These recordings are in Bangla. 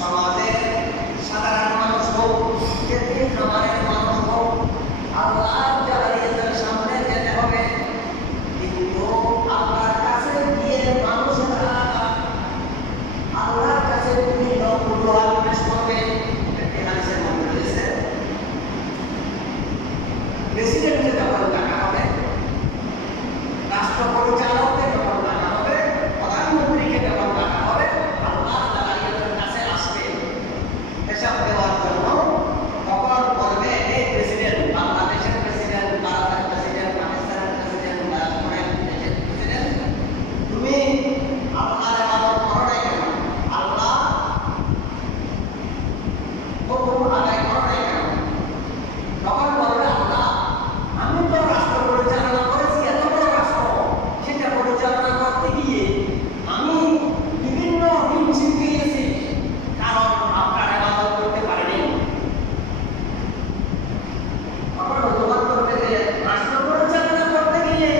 সমাজের সাধারণ মানুষ হোক, যেতে খামারের মানুষ হোক, আল্লাহর জালালিয়াতের সামনে যেতে হবে। কিন্তু আল্লাহর কাছে গিয়ে মানুষেরা আল্লাহর কাছে বিভিন্ন উপহার পেশ করবে। একটি হাদিসের মধ্যে রয়েছে, প্রেসিডেন্টকে যখন ডাকা হবে, রাষ্ট্র পরিচালককে যখন ডাকা হবে, প্রধানমন্ত্রীকে যখন ডাকা হবে, আল্লাহর জালালিয়াতের কাছে আসবে হিসাব দেওয়ার জন্য। তখন বলবে, এই প্রেসিডেন্ট, বাংলাদেশের প্রেসিডেন্ট, ভারতের প্রেসিডেন্ট, পাকিস্তানের প্রেসিডেন্ট, দেশের প্রেসিডেন্ট, তুমি আল্লাহর ইবাদত করো নাই কেন? আল্লাহ হুকুম আদায় করো নাই কেন? তখন বলবে, আল্লাহ, আমি তো রাষ্ট্র পরিচালনা করেছি, এত বড় রাষ্ট্র, সেটা পরিচালনা করতে গিয়ে আমি বিভিন্ন হিমশিম খেয়েছি, কারণ আপনার ইবাদত করতে পারিনি। তখন অনুবাদ করতে গিয়ে, রাষ্ট্র পরিচালনা করতে গিয়ে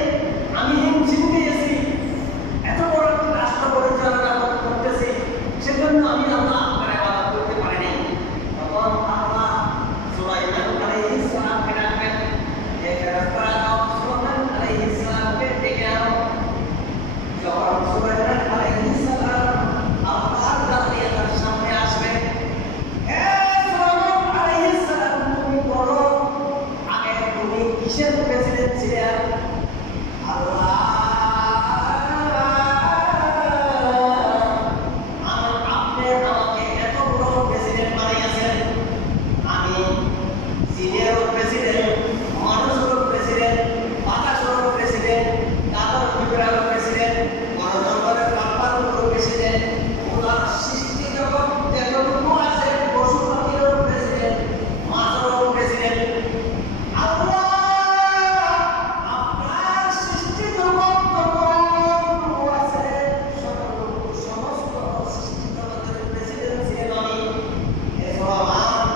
আমি হিমশিম খেয়েছি, এত বড় একটা রাষ্ট্র পরিচালনা করতেছি, সেজন্য আমি আল্লাহ আপনার ইবাদত করতে পারিনি। তখন আল্লাহ সুলাইমান আলাইহিস সালামকে ডাকবেন, যে ফেরেশতারা সুলাইমান আলাইহিস সালামকে ডেকে আনো। যখন সুলাইমান আলাইহিস সালাম আল্লাহর জালালিয়াতের সামনে আসবে, হে সুলাইমান আলাইহিস সালাম, তুমি বলো, আগে তুমি কিসের প্রেসিডেন্ট ছিলেন? আল্লাহ, আপনি আমাকে এত বড় প্রেসিডেন্ট বানিয়েছেন, আমি সিনিয়র প্রেসিডেন্ট, মানুষেরও প্রেসিডেন্ট, বাতাসেরও প্রেসিডেন্ট, কাদর বিভাগের প্রেসিডেন্ট, গণতন্ত্রের কাপালুরও প্রেসিডেন্ট, ওনার সৃষ্টি জগৎ যতটুকু আছে পশু পাখিরও প্রেসিডেন্ট, মাছেরও প্রেসিডেন্ট। আল্লাহ, আপনার সৃষ্টি জগৎ যতটুকু আছে সমস্ত সৃষ্টি জগতের প্রেসিডেন্ট ছিলেন আমি। হে সুলাইমান,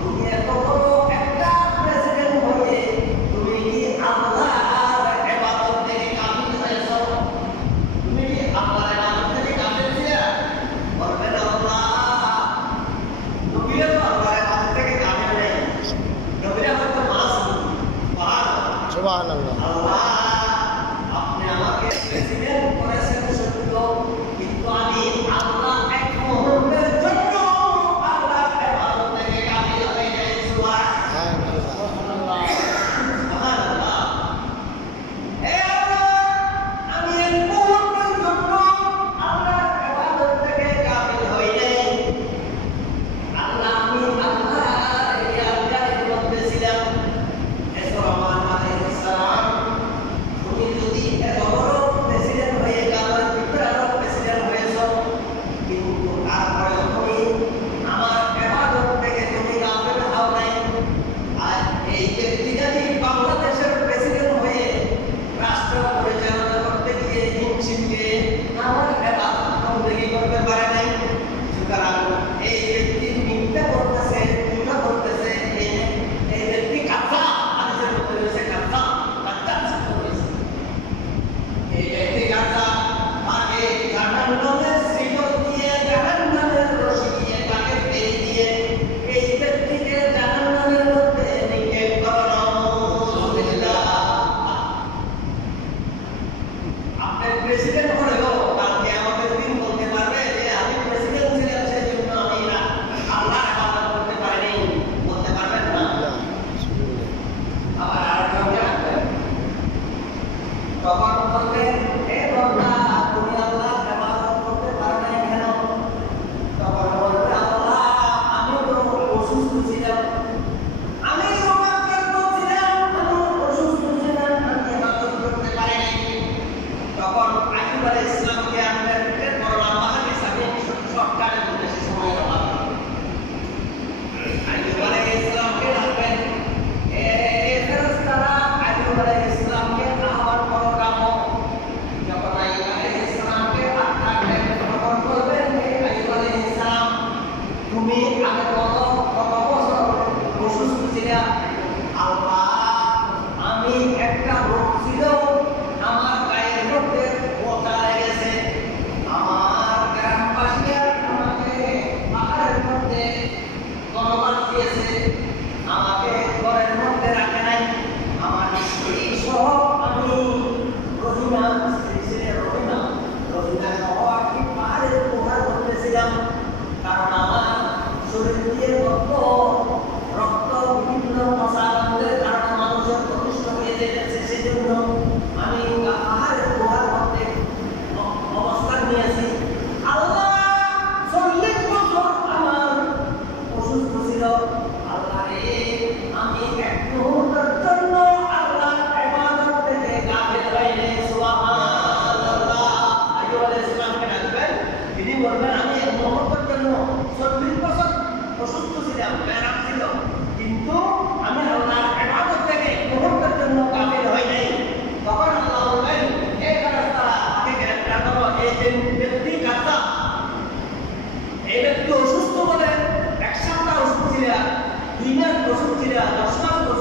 তুমি এত বড় একটা প্রেসিডেন্ট হয়ে তুমি কি আল্লাহর ইবাদত থেকে গাফিল হয়েছো? তুমি কি আল্লাহর ইবাদত থেকে গাফিল ছিলে? বলবেন, আল্লাহ, নবীরা তো আল্লাহর ইবাদত থেকে গাফিল নেই, নবীরা হয়তো মাসুম। সুবহানাল্লাহ। আল্লাহ, আপনি আমাকে প্রেসিডেন্ট করেছেন সত্য, কিন্তু আমি আল্লাহ এক মুহূর্তের জন্য আল্লাহর ইবাদত থেকে গাফিল হয়ে যাই। সুবহানাল্লাহ। সুবহানাল্লাহ। হে আল্লাহ, আমি এক মুহূর্তের জন্য আল্লাহর ইবাদত থেকে গাফিল হই নাই। আল্লাহ, আমি আল্লাহর ইবাদতের মধ্যে ছিলাম। হে সুলাইমান আলাইহিস সালাম, তুমি যদি এত বড় প্রেসিডেন্ট হয়ে যাওয়ার ভিতরেও প্রেসিডেন্ট হয়েছো, কিন্তু তারপরেও তুমি আমার ইবাদত থেকে তুমি গাফিল হও নাই। আর এই ব্যক্তি যদি বাংলাদেশের প্রেসিডেন্ট হয়ে রাষ্ট্র পরিচালনা করতে গিয়ে হিমশিম খেয়ে আমার ইবাদত বন্দেগী করতে পারে নাই, সুতরাং এই ব্যক্তি মিথ্যা করতেছে, মিথ্যা করতেছে, এই ব্যক্তি কাফা, হাদিসের মধ্যে রয়েছে কাফা, কাফা রয়েছে। এই ব্যক্তি কাফা, তাকে জাহান্নামের শিকল দিয়ে, জাহান্নামের রশি দিয়ে, তাকে বেঁধে দিয়ে এই ব্যক্তিকে জাহান্নামের মধ্যে নিক্ষেপ করো। নাউযুবিল্লাহ। আপনি প্রেসিডেন্ট হলেও কালকে আমাদের দিন বলতে পারবে যে আমি প্রেসিডেন্ট ছিলাম, সেই জন্য আমি আল্লাহর ইবাদত করতে পারিনি, বলতে পারবেন না। আবার আরেকজনকে রাখবেন, তখন বলবেন, হে বান্দা, তুমি আল্লাহর ইবাদত করতে পারো নাই কেন? তখন বলবে, আল্লাহ, আমি তো অসুস্থ ছিলাম, আমি রোগাক্রান্ত ছিলাম, আমি অসুস্থ ছিলাম, আমি ইবাদত করতে পারি নাই। তখন আইয়ুব আলাইহিস সালামকে আনবেন, এর বড় লম্বা হাদিস, আমি শর্টকাটের মধ্যে সে সময়ের অভাব। আইয়ুব আলাইহিস সালামকে ডাকবেন, এ ফেরেশতারা আইয়ুব আলাইহিস সালামকে আহ্বান করো, ডাকো। যখন আইয়ুব আলাইহিস সালামকে ডাকবেন, তখন বলবেন, হে আইয়ুব আলাইহিস সালাম, তুমি আগে কত বছর অসুস্থ ছিলা? আল্লাহ, আমি একটা রোগ ছিল, আমার গায়ের মধ্যে পোকা লেগেছে, আমার গ্রামবাসীরা আমাকে পাহাড়ের 2 মাস প্রসূতিরা 10 মাস